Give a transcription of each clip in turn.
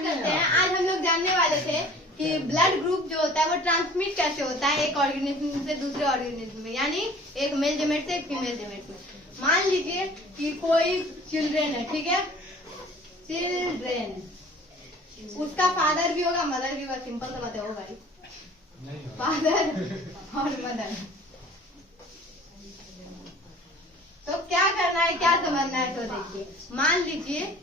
Start करते हैं। आज हम लोग जानने वाले थे कि ब्लड ग्रुप जो होता है वो ट्रांसमिट कैसे होता है एक ऑर्गेनिज्म से दूसरे ऑर्गेनिज्म में, यानी एक मेल जेमेट से एक फीमेल जेमेट में। मान लीजिए कि कोई चिल्ड्रेन है, ठीक है, चिल्ड्रेन, उसका फादर भी होगा मदर भी होगा, सिंपल सा बात है, होगा ही फादर और मदर। तो क्या करना है, क्या समझना है, तो देखिए मान लीजिए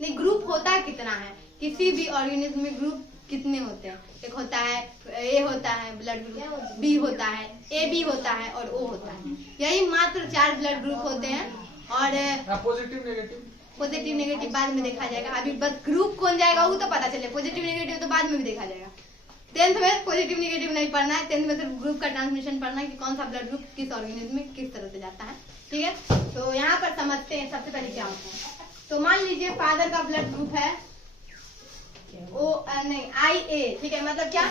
नहीं, ग्रुप होता कितना है, किसी भी ऑर्गेनिज्म में ग्रुप कितने होते हैं, एक होता है ए होता है ब्लड ग्रुप, बी होता है, ए बी होता है और ओ होता है, यही मात्र 4 ब्लड ग्रुप होते हैं। और पॉजिटिव नेगेटिव बाद में देखा जाएगा, अभी बस ग्रुप कौन जाएगा वो तो पता चले, पॉजिटिव नेगेटिव तो बाद में भी देखा जाएगा। 10th में पॉजिटिव नेगेटिव नहीं पढ़ना है, 10th में सिर्फ ग्रुप का ट्रांसमिशन पढ़ना है कि कौन सा ब्लड ग्रुप किस ऑर्गेनिज्म में किस तरह से जाता है, ठीक है। तो यहाँ पर समझते हैं सबसे पहले क्या होता है। तो मान लीजिए फादर का ब्लड ग्रुप है IA, ठीक है, मतलब क्या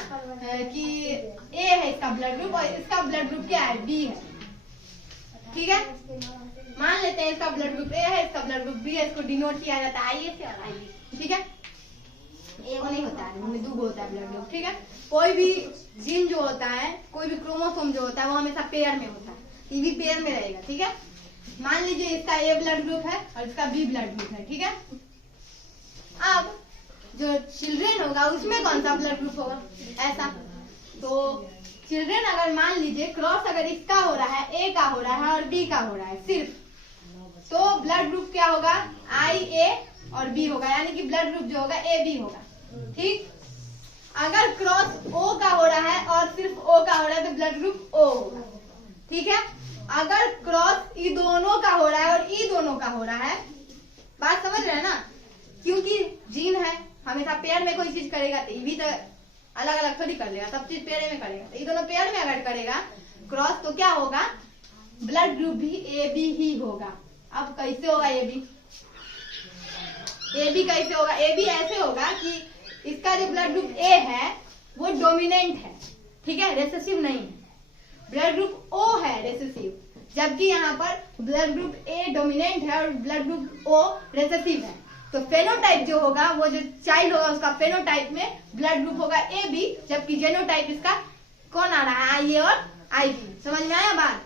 कि ए है इसका ब्लड ग्रुप और इसका ब्लड ग्रुप क्या है, बी है, ठीक है। मान लेते हैं इसका ब्लड ग्रुप ए है, इसका ब्लड ग्रुप बी है, इसको डिनोट किया जाता है IA से और IB, ठीक है। एक नहीं होता है, हमें 2 होता है ब्लड ग्रुप, ठीक है। कोई भी जीन जो होता है, कोई भी क्रोमोसोम जो होता है वो हमेशा पेयर में होता है, ये भी पेयर में रहेगा, ठीक है। मान लीजिए इसका ए ब्लड ग्रुप है और इसका बी ब्लड ग्रुप है, ठीक है। अब जो चिल्ड्रेन होगा उसमें कौन सा ब्लड ग्रुप होगा, ऐसा। तो चिल्ड्रेन अगर मान लीजिए क्रॉस अगर इसका हो रहा है, ए का हो रहा है और बी का हो रहा है सिर्फ, तो ब्लड ग्रुप क्या होगा, IA और बी होगा, यानी कि ब्लड ग्रुप जो होगा AB होगा, ठीक। अगर क्रॉस O का हो रहा है और सिर्फ O का हो रहा है तो ब्लड ग्रुप O होगा, ठीक है। अगर क्रॉस ई दोनों का हो रहा है और ई दोनों का हो रहा है, बात समझ रहे हैं ना, क्योंकि जीन है हमेशा पेयर में कोई चीज करेगा तो ये भी तो अलग अलग थोड़ी कर लेगा, सब चीज पेयर में करेगा, तो ये दोनों पेयर में अगर करेगा क्रॉस तो क्या होगा, ब्लड ग्रुप भी AB ही होगा। अब कैसे होगा AB कैसे होगा, AB ऐसे होगा कि इसका जो ब्लड ग्रुप A है वो डोमिनेंट है, ठीक है, रेसेसिव नहीं है। ब्लड ग्रुप O है रेसेसिव, जबकि यहाँ पर ब्लड ग्रुप A डोमिनेंट है और ब्लड ग्रुप O रेसेसिव है। तो फेनोटाइप जो होगा, वो जो चाइल्ड होगा उसका फेनोटाइप में ब्लड ग्रुप होगा AB, जबकि जेनोटाइप इसका कौन आ रहा है, IA और IB। समझ में आया बात,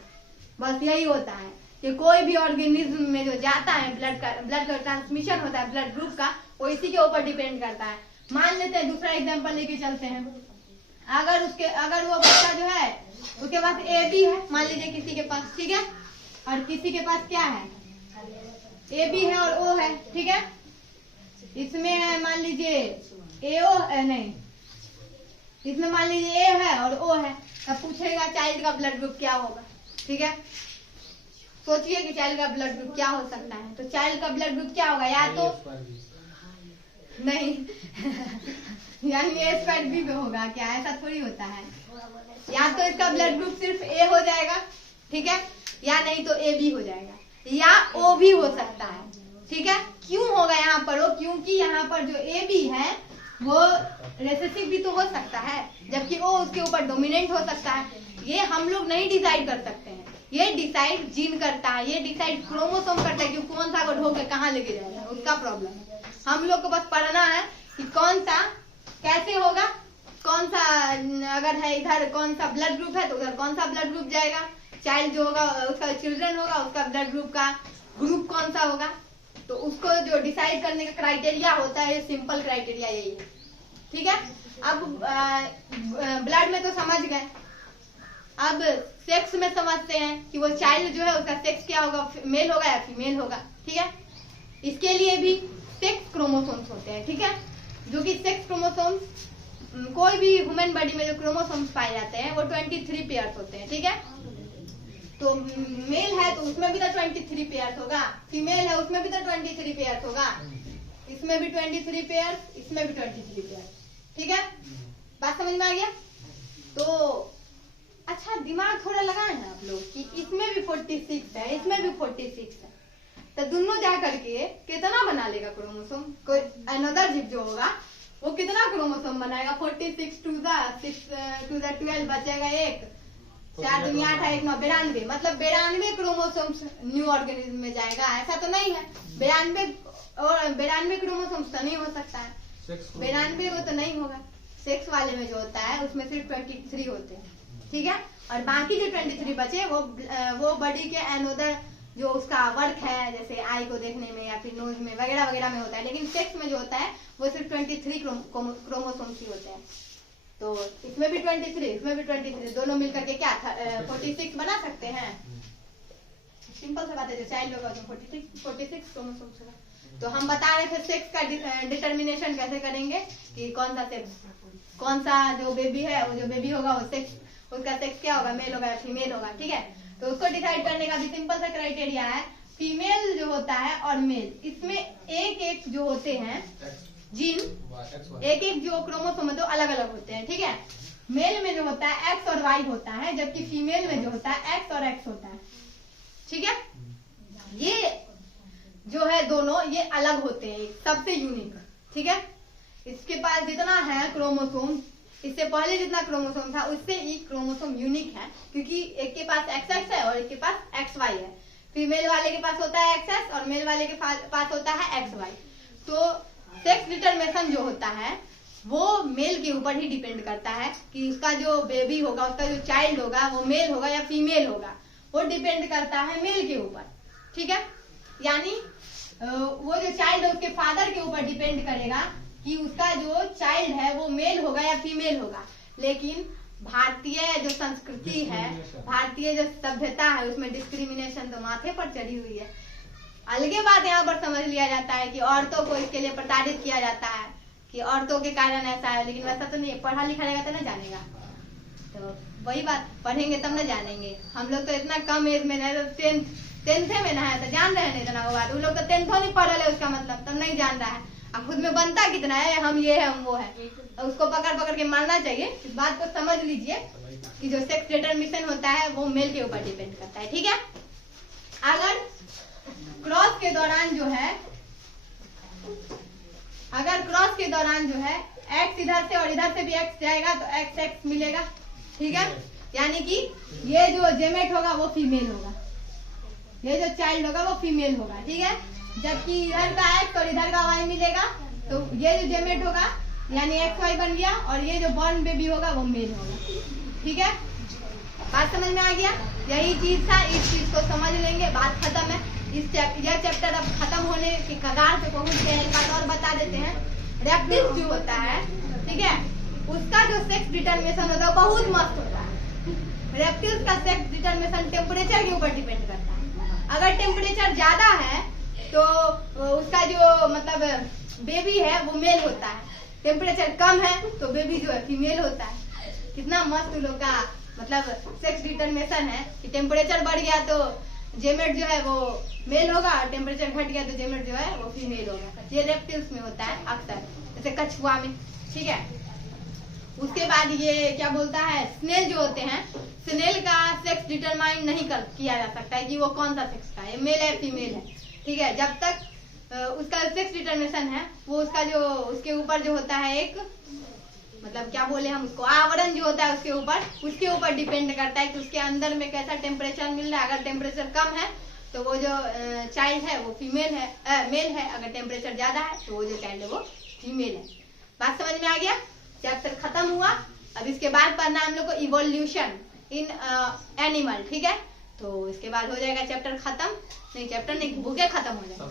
बस यही होता है कि कोई भी ऑर्गेनिज्म में जो जाता है ब्लड का ट्रांसमिशन होता है ब्लड ग्रुप का, वो इसी के ऊपर डिपेंड करता है। मान लेते हैं दूसरा एग्जांपल लेके चलते हैं। अगर वो बच्चा जो है उसके पास AB है, मान लीजिए किसी के पास, ठीक है, और किसी के पास क्या है, AB है और O है, ठीक है। इसमें है मान लीजिए AO नहीं, इसमें मान लीजिए A है और O है, तब पूछेगा चाइल्ड का ब्लड ग्रुप क्या होगा, ठीक है। सोचिए कि चाइल्ड का ब्लड ग्रुप क्या हो सकता है, तो चाइल्ड का ब्लड ग्रुप क्या होगा, या तो नहीं यानी A2B में होगा क्या, ऐसा थोड़ी होता है। या तो इसका ब्लड ग्रुप सिर्फ A हो जाएगा, ठीक है, या नहीं तो AB हो जाएगा, या O भी हो सकता है, ठीक है। क्यों होगा यहाँ पर O, क्योंकि यहाँ पर जो AB है वो रेसेसिव भी तो हो सकता है, जबकि O उसके ऊपर डोमिनेंट हो सकता है। ये हम लोग नहीं डिसाइड कर सकते हैं, ये डिसाइड जीन करता है, ये डिसाइड क्रोमोसोम करता है कि कौन सा को ढो के कहाँ लेके जाएगा, उसका प्रॉब्लम है। हम लोग को बस पढ़ना है कि कौन सा कैसे होगा, कौन सा अगर है इधर कौन सा ब्लड ग्रुप है तो उधर कौन सा ब्लड ग्रुप जाएगा, चाइल्ड जो होगा उसका चिल्ड्रन होगा उसका ब्लड ग्रुप का ग्रुप कौन सा होगा, तो उसको जो डिसाइड करने का क्राइटेरिया होता है, सिंपल क्राइटेरिया यही है, ठीक है। अब ब्लड में तो समझ गए, अब सेक्स में समझते हैं कि वो चाइल्ड जो है उसका सेक्स क्या होगा, मेल होगा या फीमेल होगा, ठीक है। इसके लिए भी सेक्स क्रोमोसोम्स होते हैं, ठीक है, जो कि सेक्स क्रोमोसोम्स कोई भी ह्यूमन बॉडी में जो क्रोमोसोम्स पाए जाते हैं वो 23 पेयर्स होते हैं, ठीक है। तो मेल है तो उसमें भी तो 23 पेयर्स होगा, फीमेल है उसमें भी तो 23 पेयर्स होगा, इसमें भी 23 पेयर्स, इसमें भी 23 पेयर्स, ठीक है। बात समझ में आ गया। तो अच्छा दिमाग थोड़ा लगाए हैं आप लोग कि इसमें भी 46 है, इसमें भी 46 है, तो दोनों जा करके कितना बना लेगा क्रोमोसोम, कोई अनदर जीव जो होगा वो कितना क्रोमोसोम बनाएगा, 46 2 12 बचेगा एक, 4 दूनी 8 1 9 92, मतलब 92 क्रोमोसोम्स न्यू ऑर्गेनिज्म में जाएगा, ऐसा तो नहीं है। 92 क्रोमोसोम्स तो नहीं हो सकता है, 92 वो तो नहीं होगा। सेक्स वाले में जो होता है उसमें सिर्फ 23 होते हैं, ठीक है। और बाकी जो 23 बचे वो बॉडी के एनोदर जो उसका वर्क है, जैसे आई को देखने में या फिर नोज में वगैरह वगैरह में होता है, लेकिन सेक्स में जो होता है वो सिर्फ 23 क्रोमोसोम्स ही होते हैं। तो इसमें भी 23, इसमें भी 23, दोनों मिलकर के क्या 46 बना सकते हैं। सिंपल सा बात है, जो चाइल्ड होगा उसमें 46 क्रोमोसोम्स होगा। तो हम बता रहे थे सेक्स का डिटर्मिनेशन कैसे करेंगे कि कौन सा सेक्स, कौन सा जो बेबी है, वो जो बेबी होगा वो सेक्स, उसका सेक्स क्या होगा, मेल होगा या फीमेल होगा, ठीक है। तो उसको डिसाइड करने का भी सिंपल सा क्राइटेरिया है, फीमेल जो होता है और मेल, इसमें एक एक जो होते हैं जीन, एक एक जो क्रोमोसोम है तो अलग अलग होते हैं, ठीक है। मेल में जो होता है एक्स और वाई होता है, जबकि फीमेल में जो होता है एक्स और एक्स होता है, ठीक है। ये जो है दोनों ये अलग होते हैं, सबसे यूनिक, ठीक है। इसके पास जितना है क्रोमोसोम, इससे पहले जितना क्रोमोसोम था उससे एक क्रोमोसोम यूनिक है, क्योंकि एक के पास XX है और एक के पास XY है। फीमेल वाले के पास होता है XX और मेल वाले के पास होता है XY। तो सेक्स डिटरमिनेशन जो होता है वो मेल के ऊपर ही डिपेंड करता है कि उसका जो बेबी होगा, उसका जो चाइल्ड होगा वो मेल होगा या फीमेल होगा, वो डिपेंड करता है मेल के ऊपर, ठीक है। यानी वो जो चाइल्ड है उसके फादर के ऊपर डिपेंड करेगा कि उसका जो चाइल्ड है वो मेल होगा या फीमेल होगा। लेकिन भारतीय जो संस्कृति है, भारतीय जो सभ्यता है, उसमें डिस्क्रिमिनेशन तो माथे पर चढ़ी हुई है। अलगे बात यहाँ पर समझ लिया जाता है कि औरतों को इसके लिए प्रताड़ित किया जाता है कि औरतों के कारण ऐसा है, लेकिन वैसा तो नहीं है। पढ़ा लिखा रहेगा तो ना जानेगा, तो वही बात, पढ़ेंगे तब ना जानेंगे। हम लोग तो इतना कम एज में है, तो टेंथे में ना है तो जान रहे हैं इतना वो बात। वो लोग तो 10th नहीं पढ़ रहे, उसका मतलब तब नहीं जान रहा है। अब खुद में बनता कितना है, हम ये है हम वो है, तो उसको पकड़ पकड़ के मारना चाहिए। इस बात को समझ लीजिए कि जो सेक्स डिटरमिनेशन होता है वो मेल के ऊपर डिपेंड करता है, ठीक है। अगर क्रॉस के दौरान जो है, अगर क्रॉस के दौरान जो है एक्स इधर से और इधर से भी एक्स जाएगा तो एक्स एक्स मिलेगा, ठीक है। यानी कि ये जो जेमेट होगा वो फीमेल होगा, ये जो चाइल्ड होगा वो फीमेल होगा, ठीक है। जबकि इधर का एक्स और इधर का वाई मिलेगा, तो ये जो जेमेट होगा यानी XY बन गया, और ये जो बॉर्न बेबी होगा वो मेल होगा, ठीक है। बात समझ में आ गया? यही चीज था, इस चीज को समझ लेंगे, बात खत्म है। यह चैप्टर अब खत्म होने की कगार पे पहुंच गए हैं। एक बात और बता देते हैं, रेप्टिल्स जो होता है, ठीक है, उसका जो सेक्स डिटरमिनेशन होता है बहुत मस्त होता है। रेप्टिल्स का सेक्स डिटरमिनेशन टेम्परेचर के ऊपर डिपेंड करता है। अगर टेम्परेचर ज्यादा है तो उसका जो मतलब बेबी है वो मेल होता है, टेम्परेचर कम है तो बेबी जो है फीमेल होता है। कितना मस्त लोग का मतलब सेक्स डिटरमिनेशन है कि टेम्परेचर बढ़ गया तो जेमेट जो है वो मेल होगा, और टेम्परेचर घट गया तो जेमेट जो है वो फीमेल होगा। ये रेप्टिल्स में होता है अक्सर, जैसे कछुआ में, ठीक है। उसके बाद ये क्या बोलता है, स्नेल जो होते हैं, स्नेल का सेक्स डिटरमाइन नहीं किया जा सकता है कि वो कौन सा सेक्स का है, मेल है फीमेल है, ठीक है। जब तक उसका सेक्स डिटरमिनेशन है वो उसका जो उसके ऊपर जो होता है एक मतलब क्या बोले हम उसको, आवरण जो होता है उसके ऊपर डिपेंड करता है कि उसके अंदर में कैसा टेम्परेचर मिल रहा है। अगर टेम्परेचर कम है तो वो जो चाइल्ड है वो फीमेल है, मेल है। अगर टेम्परेचर ज्यादा है तो वो जो चाइल्ड है वो फीमेल है। बात समझ में आ गया? चैप्टर खत्म हुआ। अब इसके बाद पढ़ना हम लोग को इवोल्यूशन इन एनिमल, ठीक है। तो इसके बाद हो जाएगा चैप्टर खत्म, नहीं चैप्टर नहीं, बुके खत्म हो जाएगा।